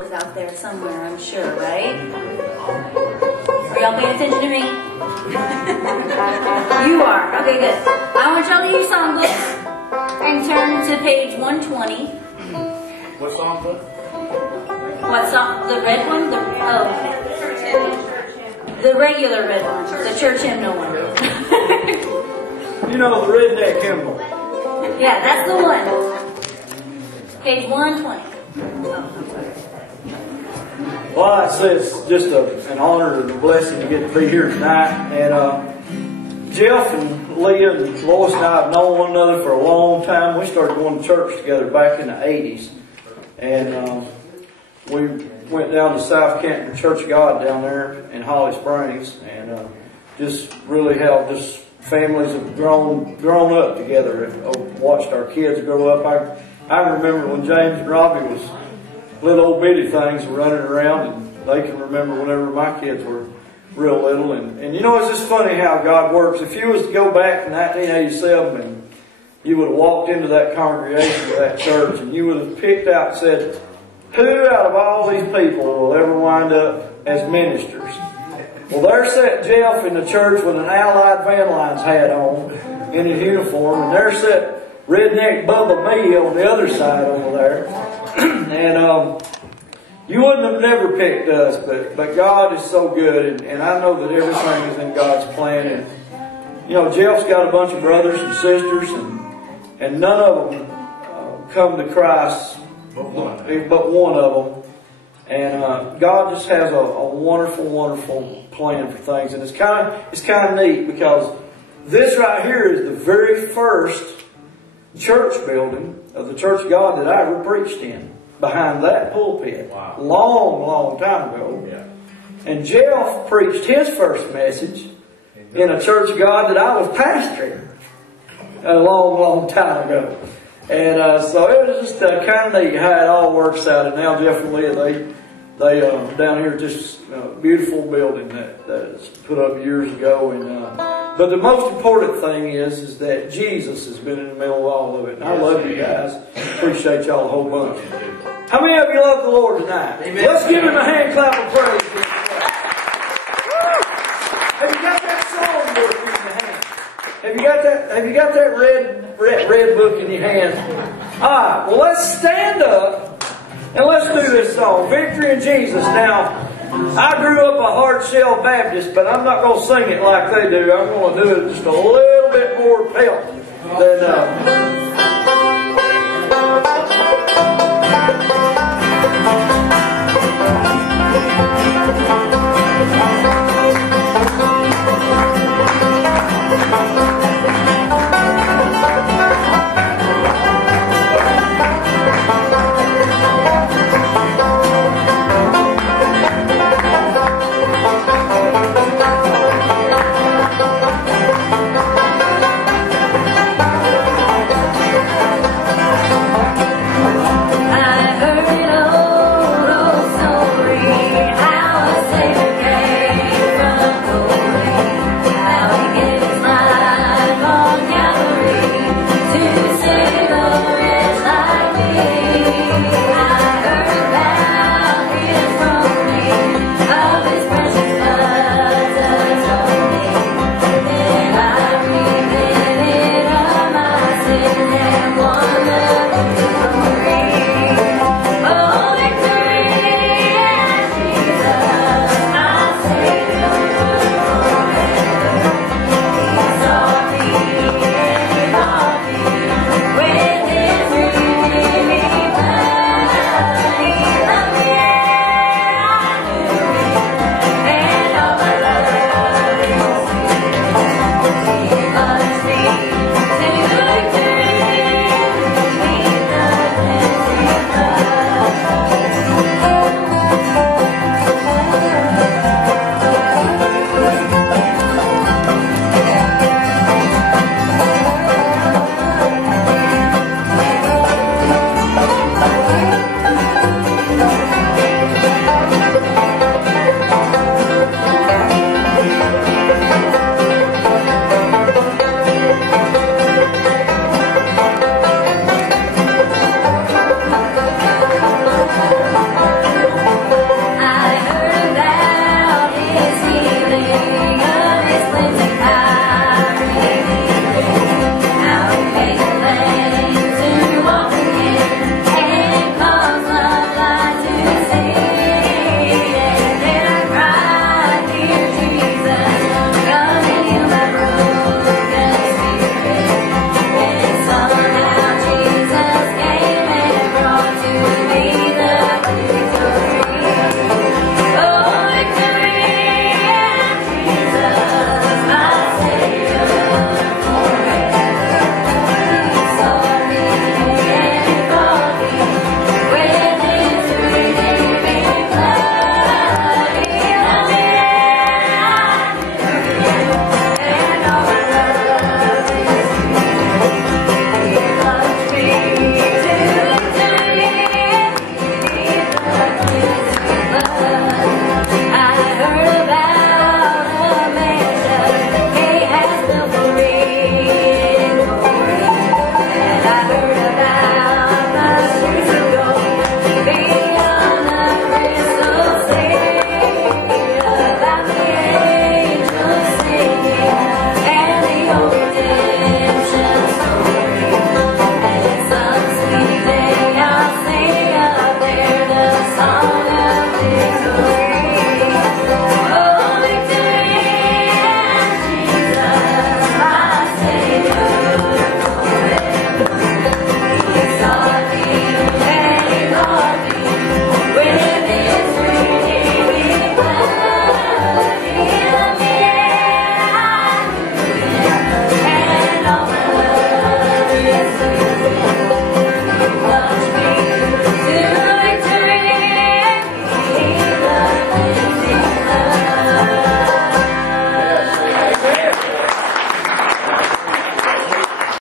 Out there somewhere, I'm sure, right? Are y'all paying attention to me? You are. Okay, good. I want y'all to get your songbooks and turn to page 120. What songbook? What song? The red one? The regular red one. The church hymnal one. You know, the redneck hymnal. Yeah, that's the one. Page 120. Well, it's just an honor and a blessing to get to be here tonight. And Jeff and Leah and Lois and I have known one another for a long time. We started going to church together back in the 80s. And we went down to South Canton Church of God down there in Holly Springs. And just really how just families have grown up together and watched our kids grow up. I remember when James and Robbie was little old bitty things running around, and they can remember whenever my kids were real little. And you know, it's just funny how God works. If you was to go back to 1987 and you would have walked into that congregation of that church and you would have picked out and said, who out of all these people will ever wind up as ministers? Well, there sat Jeff in the church with an Allied Van Lines hat on in his uniform, and there sat redneck Bubba me on the other side over there. And you wouldn't have never picked us, but God is so good, and I know that everything is in God's plan. And you know, Jeff's got a bunch of brothers and sisters, and none of them come to Christ, but one of them. And God just has a wonderful, wonderful plan for things, and it's kind of neat because this right here is the very first church building of the Church of God that I ever preached in, behind that pulpit. Wow. Long time ago. Yeah. And Jeff preached his first message in a Church of God that I was pastoring a long time ago. And so it was just kind of neat how it all works out. And now Jeff and Leah, they down here, just a beautiful building that's put up years ago. And but the most important thing is that Jesus has been in the middle of all of it. And I love you guys. Appreciate y'all a whole bunch. How many of you love the Lord tonight? Amen. Let's give Him a hand clap of praise. Have you got that songbook in your hand? Have you got that red book in your hand? Alright, well, let's stand up and let's do this song, Victory in Jesus. Now, I grew up a hard shell Baptist, but I'm not going to sing it like they do. I'm going to do it just a little bit more pelt than